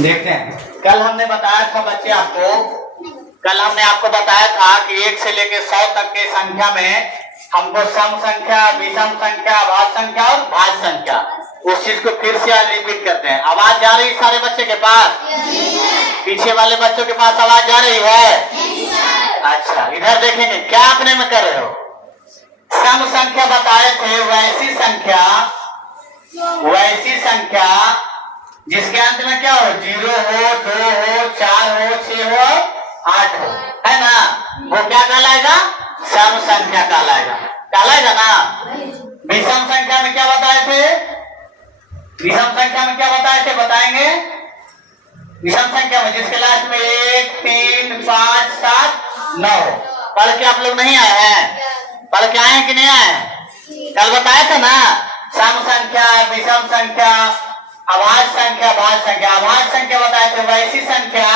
देखते हैं। कल हमने बताया था बच्चे आपको, कल हमने आपको बताया था कि 1 से लेकर 100 तक के संख्या में हमको सम संख्या, विषम संख्या, भाज्य संख्या और भाज्य संख्या, उस चीज को फिर से आज रिपीट करते हैं। आवाज जा रही है सारे बच्चे के पास? पीछे वाले बच्चों के पास आवाज जा रही है? अच्छा, इधर देखेंगे क्या अपने में कर रहे हो। सम संख्या बताए थे, वैसी संख्या जिसके अंत में क्या हो, 0 हो, 2 हो, 4 हो, 6 हो, 8 हो, है ना, वो क्या कहलाएगा? सम संख्या कहलाएगा ना। विषम संख्या में क्या बताए थे? विषम संख्या में क्या बताए थे, बताएंगे? विषम संख्या में जिसके लास्ट में 1, 3, 5, 7, 9 पढ़ के आप लोग नहीं आए हैं? पढ़ के आए हैं कि नहीं आए हैं? कल बताया था ना, सम संख्या, विषम संख्या, अभाज्य संख्या, भाज्य संख्या। अभाज्य संख्या बताए थे वैसी संख्या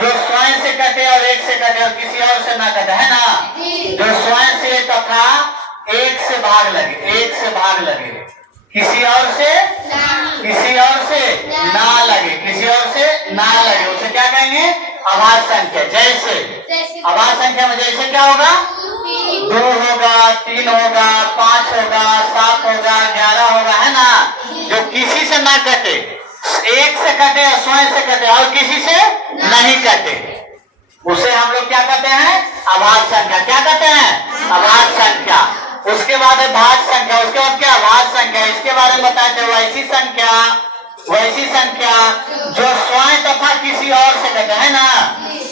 जो स्वयं से कटे और 1 से कटे और किसी और से ना कटे, है ना, जो स्वयं से तथा 1 से भाग लगे, किसी और से ना लगे, उसे क्या कहेंगे? अभाज्य संख्या। जैसे अभाज्य संख्या में जैसे क्या होगा? 2 होगा, 3 होगा, 5 होगा, 7 होगा, 11 होगा, है ना, जो किसी से ना कटे, 1 से कटे, स्वयं से कटे और किसी से नहीं कटे, उसे हम लोग क्या कहते हैं? अभाज्य संख्या। क्या कहते हैं? अभाज्य संख्या। उसके बाद है भाज्य संख्या, उसके बाद क्या? भाज्य संख्या। इसके बारे में बताते हैं वैसी संख्या जो स्वयं तथा किसी और से कटे, है ना,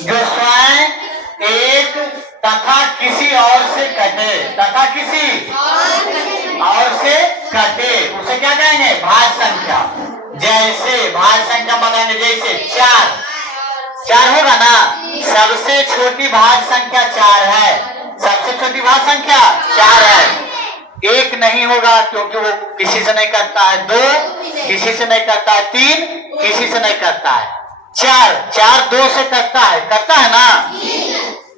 जो स्वयं 1 तथा किसी और से कटे, उसे क्या कहेंगे? भाज्य संख्या। जैसे भाज्य संख्या बताएंगे, जैसे 4 होगा ना, सबसे छोटी भाज्य संख्या 4 है, सबसे छोटी भाज्य संख्या 4 है। 1 नहीं होगा क्योंकि वो किसी से नहीं करता है, 2 किसी से नहीं करता है, 3 किसी से नहीं करता है, 4 2 से करता है ना,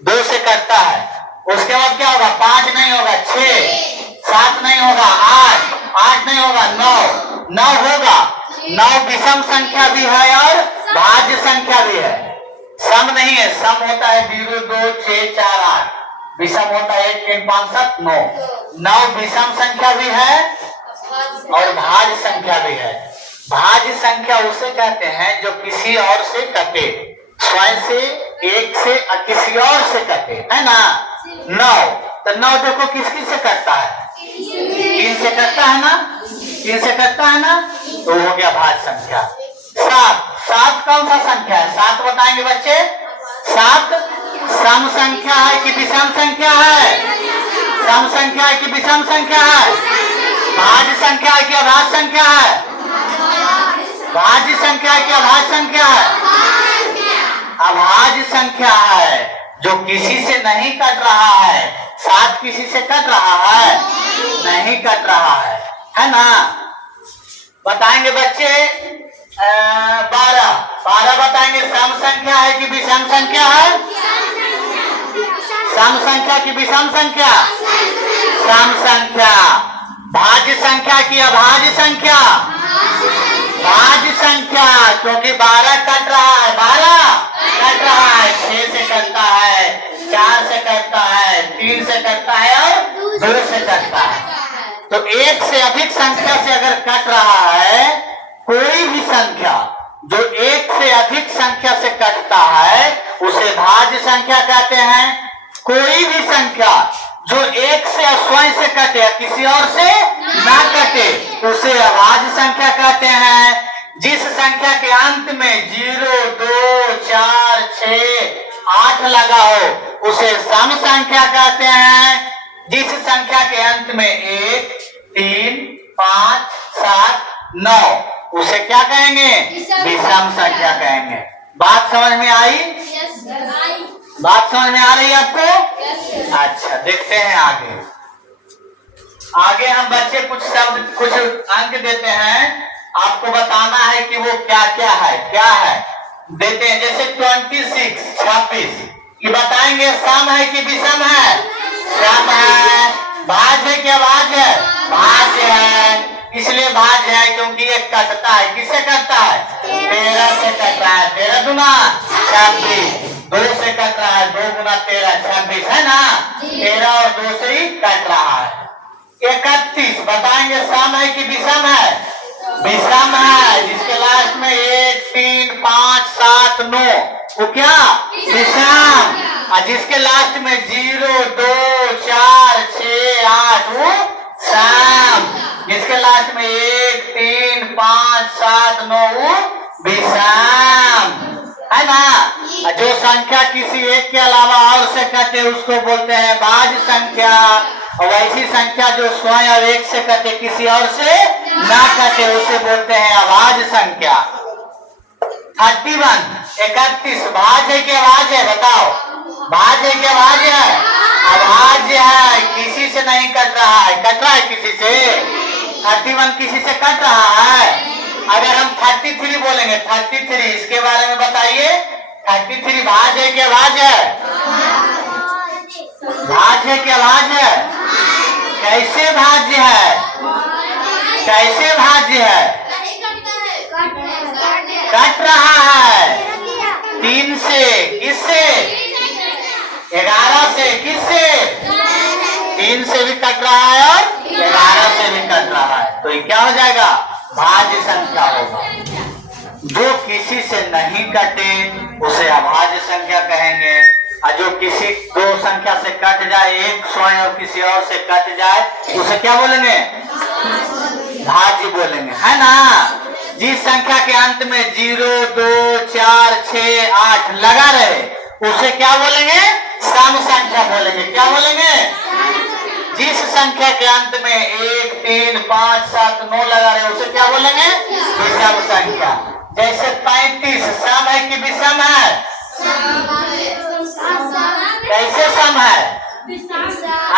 2 से करता है। उसके बाद क्या होगा? 5 नहीं होगा, 6, 7 नहीं होगा, 8 नहीं होगा, 9 होगा। 9 विषम संख्या भी है और भाज्य संख्या भी है। सम नहीं है, सम होता है 0, 2, 6, 4, 8, विषम होता है 1, 3, 5, 7, 9। 9 विषम संख्या भी है और भाज्य संख्या भी है। भाज्य संख्या उसे कहते हैं जो किसी और से कटे, स्वयं से, 1 से किसी और से कटे, है ना। 9 तो 9 देखो किस से करता है? 3 से करता है ना, 3 से करता है ना, तो हो गया भाज्य संख्या। 7 कौन सा संख्या है? 7 बताएंगे बच्चे। 7 सम संख्या है कि विषम संख्या है? सम संख्या है कि विषम संख्या है? भाज्य संख्या है कि अभाज्य संख्या है? भाज्य संख्या है कि अभाज्य संख्या है? अभाज्य संख्या है, जो किसी से नहीं कट रहा है। 7 किसी से कट रहा है? नहीं कट रहा है ना। बताएंगे बच्चे 12 बताएंगे, सम संख्या है कि विषम संख्या है? सम संख्या कि विषम संख्या? सम संख्या। भाज्य संख्या कि अभाज्य संख्या? भाज्य संख्या, क्योंकि 12 कट रहा है, 6 से करता है, 4 से करता है, 3 से करता है और 2 से करता है। तो 1 से अधिक संख्या से अगर कट रहा है, कोई भी संख्या जो 1 से अधिक संख्या से कटता है उसे भाज्य संख्या कहते हैं। कोई भी संख्या जो 1 से स्वयं से कटे, किसी और से ना कटे, उसे अभाज्य संख्या कहते हैं। जिस संख्या के अंत में 0, 2, 4, 6, 8 लगा हो उसे सम संख्या कहते हैं। जिस संख्या के अंत में 1, 3, 5, 7, 9 उसे क्या कहेंगे? विषम संख्या कहेंगे। बात समझ में आई? बात समझ में आ रही है आपको? अच्छा, देखते हैं आगे हम बच्चे कुछ शब्द, कुछ अंक देते हैं, आपको बताना है कि वो क्या है देते हैं। जैसे 26 ये बताएंगे सम है कि विषम है? सम है। भाज्य है कि अभाज्य है? भाज्य है। इसलिए भाज्य है क्योंकि ये कटता है। किससे कटता है? 13 से कट रहा है। 13 गुना 26, 2 से कट रहा है। 2 गुना 13 26 है ना। 13 और 2 से ही कट रहा है। 31 बताएंगे सम है कि विषम है? विषम है। जिसके लास्ट में 1 3 5 7 9 वो क्या? विषम। और जिसके लास्ट में 0 2 4 6 8 वो सम। जिसके लास्ट में 1 3 5 7 9 वो विषम है ना। जो संख्या किसी एक के अलावा और से कटे उसको बोलते हैं भाज्य संख्या। और वैसी संख्या जो स्वयं और एक से कटे किसी और से ना कटे उसे बोलते हैं अभाज्य संख्या। 31 31 भाज्य है कि अभाज्य है? बताओ, भाज्य है कि अभाज्य है? अभाज्य है। किसी से नहीं कट रहा है। कट रहा है किसी से? 31 किसी से कट रहा है। अगर हम 33 बोलेंगे 33 इसके बारे में बताइए। 33 भाज्य है कि अभाज्य है? भाज्य है कि अभाज्य है? कैसे भाज्य है? कैसे भाज्य है? कट रहा है 3 से। किससे? 11 से। किससे? 3 से भी कट रहा है और 11 से भी कट रहा है। तो ये क्या हो जाएगा? भाज्य संख्या होगा। जो किसी से नहीं कटे उसे अभाज्य संख्या कहेंगे। और जो किसी दो संख्या से कट जाए, एक स्वयं और किसी और से कट जाए, उसे क्या बोलेंगे? भाज्य बोलेंगे, है ना। जिस संख्या के अंत में 0 2 4 6 8 लगा रहे उसे क्या बोलेंगे? सम संख्या बोलेंगे। क्या बोलेंगे? जिस संख्या के अंत में 1 3 5 7 9 लगा रहे उसे क्या बोलेंगे? विषम संख्या। जैसे 35 सम है कि विषम है? कैसे सम है?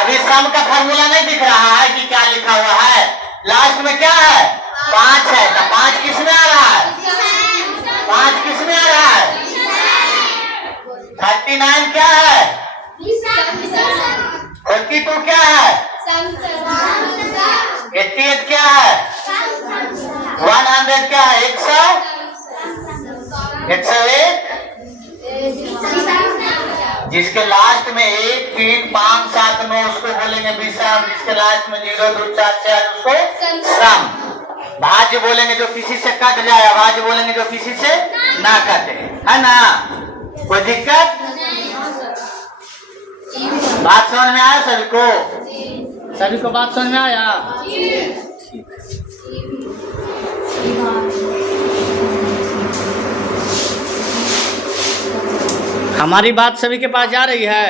अभी सम का फॉर्मूला नहीं दिख रहा है कि क्या लिखा हुआ है? लास्ट में क्या है? 5 है। तो 5 किस में आ रहा है? 5 किस में आ रहा है? 39 क्या है? 42 क्या है? 88 क्या है? 100 क्या है? 101। जिसके लास्ट में 1 3 5 7 9 उसको बोलेंगे विषम। जिसके लास्ट में 0 2 4 6 उसको सम। भाज्य बोलेंगे जो किसी से कट जाए। अभाज्य बोलेंगे जो किसी से ना कटे, है ना। कोई दिक्कत? बात समझ में आया सभी को? सभी को बात समझ में आया? हमारी बात सभी के पास जा रही है?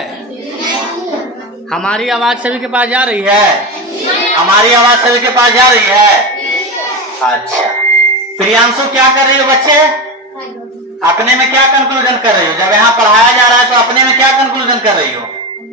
हमारी आवाज सभी के पास जा रही है? हमारी आवाज सभी के पास जा रही है? अच्छा, प्रियांशु क्या कर रही हो बच्चे? अपने में क्या कंक्लूजन कर रही हो? जब यहाँ पढ़ाया जा रहा है तो अपने में क्या कंक्लूजन कर रही हो?